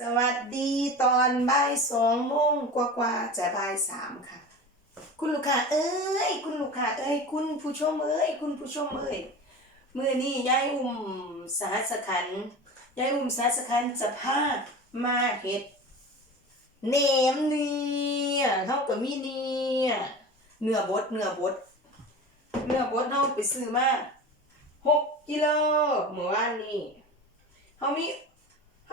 สวัสดีตอนบ่ายสองโมงกว่าๆจะบ่ายสามค่ะ คุณลูกค้าเอ้ย คุณลูกค้าเอ้ย คุณผู้ชมเอ้ย คุณผู้ชมเอ้ยเมื่อนี้ยายอุ่มสาสขันยายอุ่มสาสขันจะพามาเฮ็ดแหนมเนี่ยเท่ากับมีเนี่ยเนื้อบดเนื้อบดเนื้อบดเฮาไปซื้อมาหกกิโลเมื่อวานนี้เฮามี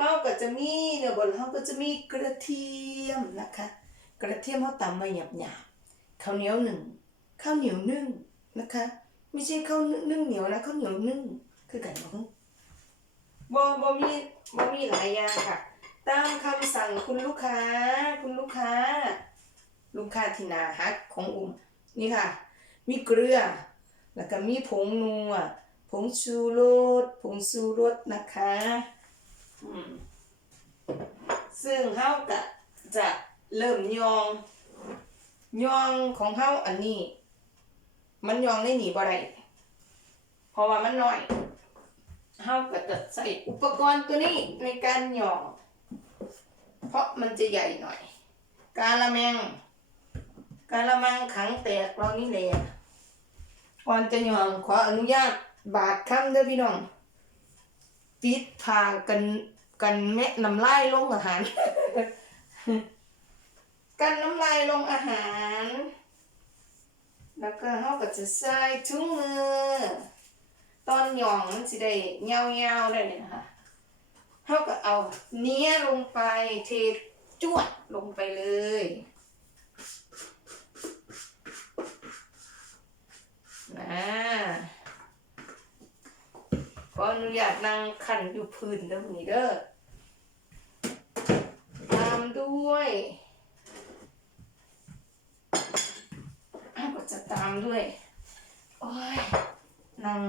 าก็จะมีเนื้อบดเขาก็จะมีกระเทียมนะคะ กระเทียมเขาตำมาหยาบหยาบๆข้าวเหนียวหนึ่งข้าวเหนียวนึ่งนะคะ ไม่ใช่ข้าวนึ่งเหนียวนะข้าวเหนียวนึ่งคือกันบ่บ่บ่มีบ่มีหลายอย่างค่ะ ตามคำสั่งคุณลูกค้า คุณลูกค้า ลูกค้าที่นาฮักของอุ้มนี่ค่ะ มีเกลือ แล้วก็มีผงนัวผงชูรสผงชูรสนะคะ ซึ่งเฮาก็จะเริ่มยอง ยองของเฮาอันนี้ มันยองได้หนีบ่ได้เพราะว่ามันน้อยเฮาก็จะใส่อุปกรณ์ตัวนี้ในการยอง เพราะมันจะใหญ่หน่อย กาละแมงกาละมังขังแตกเรานี่แหละก่อนจะยองขออนุญาตบาดคำเด้อพี่น้อง ปิดทางกันกันแม่น้ำลายลงอาหาร กันน้ำลายลงอาหาร แล้วก็เขาก็จะใส่ถุงมือ ตอนหย่องมันสิได้เงาเงาๆได้เลยนะคะเขาก็เอาเนี้ยลงไปเทจวดลงไปเลยนะ ออนุญาตนั่งขันอยู่พื้นเด้อนี่เด้อตามด้วยอ้าก็จะตามด้วย โอ้ยนั่ง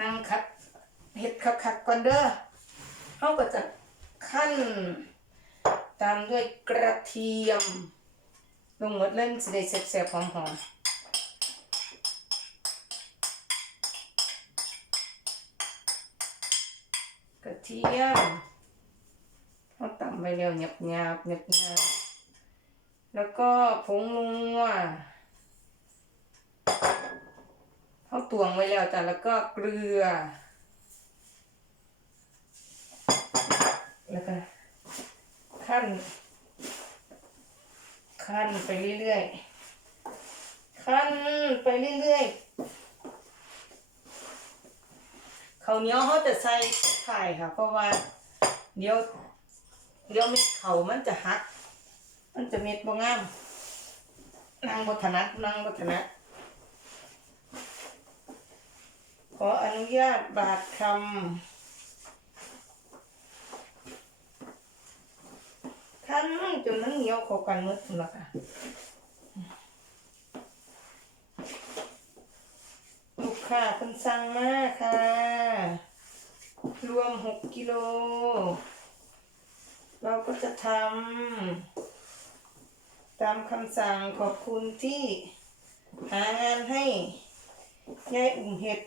นั่งคัดเห็ดคักคักก่อนเด้อเขาก็จะขั้น ตามด้วยกระเทียม ลงหมดเล่นสิได้แซ่บๆหอมๆ เทียมเขาตำไปเร็วหยับหยาบหยับหยาบแล้วก็ผงนัวเขาตวงไว้แล้วจ้ะแล้วก็เกลือ แล้วก็ขั้น ขั้นไปเรื่อยๆขั้นไปเรื่อยๆ ข้าวเหนียวเขาจะใส่ไข่ค่ะ เพราะว่าเดี๋ยวเดี๋ยวเม็ดเขามันจะหัก มันจะเม็ดบ่งามนางบถนัดนางบถนัดขออนุญาตบาดคำขั้นจนมันเหนียวข้ากันหมดแล้วค่ะลูกค้าเพิ่นสั่งมาค่ะ หกกิโล เราก็จะทำตามคำสั่งขอบคุณที่หางานให้ยายอุ่มเห็ด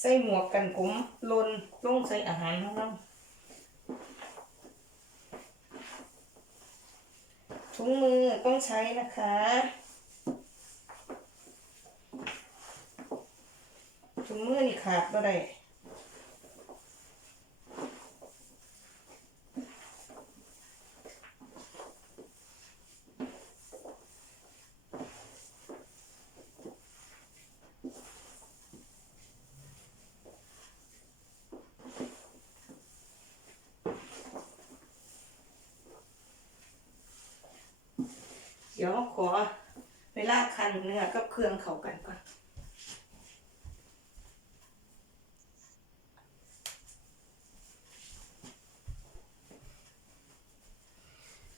ใส่หมวกกันผมลนลงใส่อาหารของเราถุงมือต้องใช้นะคะ งมือนี่ขาดก็ได้เดี๋ยวขอเวลาคันเนื้อกับเครื่องเข้ากันก่อน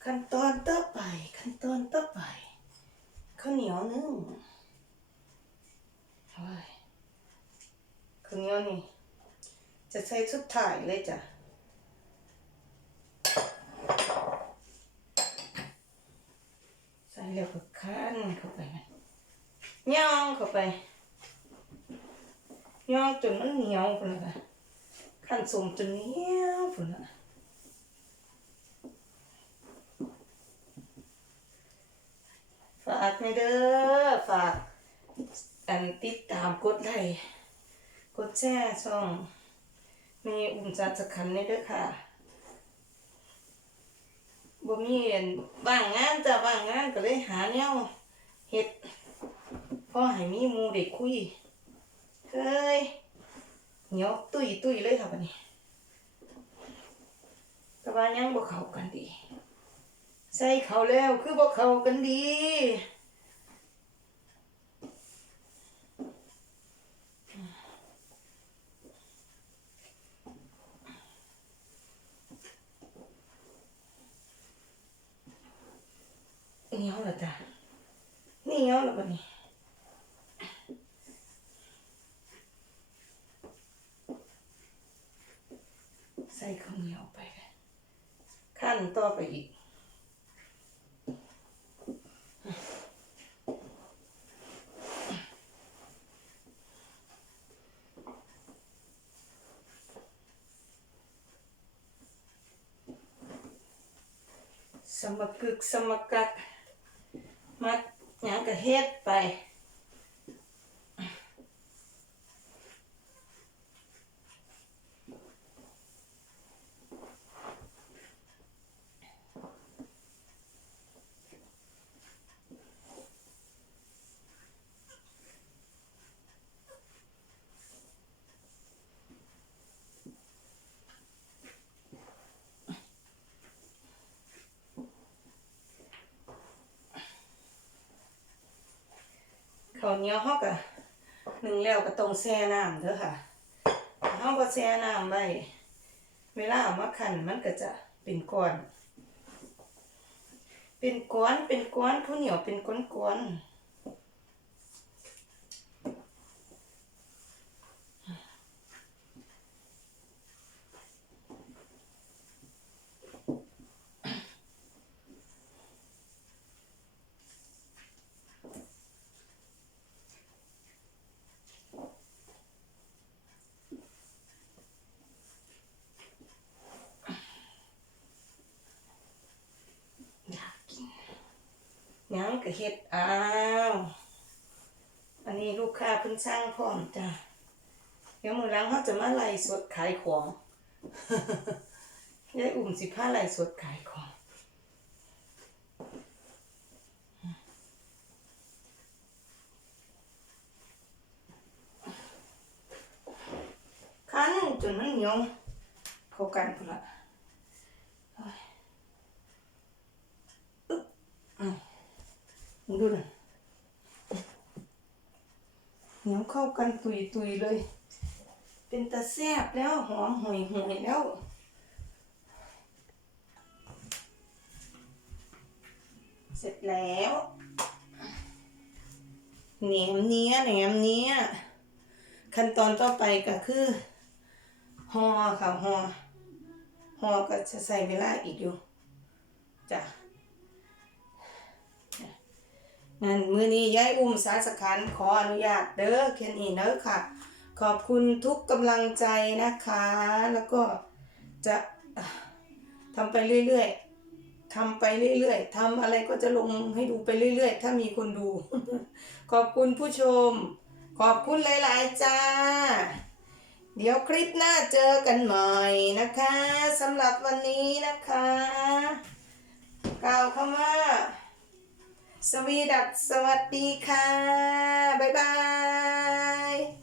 ขั้นตอนต่อไป ขั้นตอนต่อไปข้าวเหนียวนึ่งโอ้ยข้าวเหนียวนี่ จะใส่สุดท้ายเลยจ้ะใส่แล้วก็ขั้นเข้าไปมันย่องเข้าไปย่องจนมันเหนียวพุ่นละค่ะขั้นสมจนเหนียวพุ่นละ ฝากในเด้อฝาก อันติดตามกดไลค์กดแชร์ช่องมีอุ่มจัดสกขันในเด้อค่ะบ่มีเห็นบางงานจะบางงานก็เลยหาแนวเฮ็ดพ่อให้มีมู่ได้คุยเฮ้ยเหนียวตุยตุยเลยค่ะบัดนี้แต่ว่ายังบ่เข้ากันดี ใส่เขาแล้วคือบ่เขากันดีเหนียวแล้วจ้ะเหนียวแล้วบัดนี้ใส่ข้าวเหนียวไปขั้นต่อไปอีก สมกึกสมกักมัดหยังกะเฮ็ดไป ข้าวเหนียวเขาก็หนึ่งแล้วก็ต้องแช่น้ำเด้อค่ะเขาก็แช่น้ำไว้เวลาเอามาขันมันก็จะเป็นก้อน เป็นก้อนเป็นก้อนข้าวเหนียวเป็นก้อนๆอน ก็เฮ็ดอ้าวอันนี้ลูกค้าเพิ่นสร้างพร้อมจ้ะเดี๋ยวมือหลังเฮาจะมาไล่สดขายของยายอุ่มสิพาไล่สดขายของคันจนมันเหนียวเข้ากันพุ่นละโอ้ยอึ๊บอืม มึงดูนะเหนียวเข้ากันตุยตุยเลย เป็นตาแซบแล้วหอมห่วยห่วยแล้วเสร็จแล้วแหนมเนี้ยแหนมเนี้ยขั้นตอนต่อไปก็คือห่อค่ะห่อห่อก็จะใส่เวลาอีกอยู่จ้ะ นั่นมือนี้ย้ายอุ้มสารสคันขออนุญาตเด้อแค่นี้เด้อค่ะ ขอบคุณทุกกำลังใจนะคะ แล้วก็จะทำไปเรื่อยๆทำไปเรื่อยๆทำอะไรก็จะลงให้ดูไปเรื่อยๆ ถ้ามีคนดู ขอบคุณผู้ชม ขอบคุณหลายๆจ้า เดี๋ยวคลิปหน้าเจอกันใหม่นะคะสำหรับวันนี้นะคะ กล่าวคำว่า สวีดัสสวัสดีค่ะ บ๊ายบาย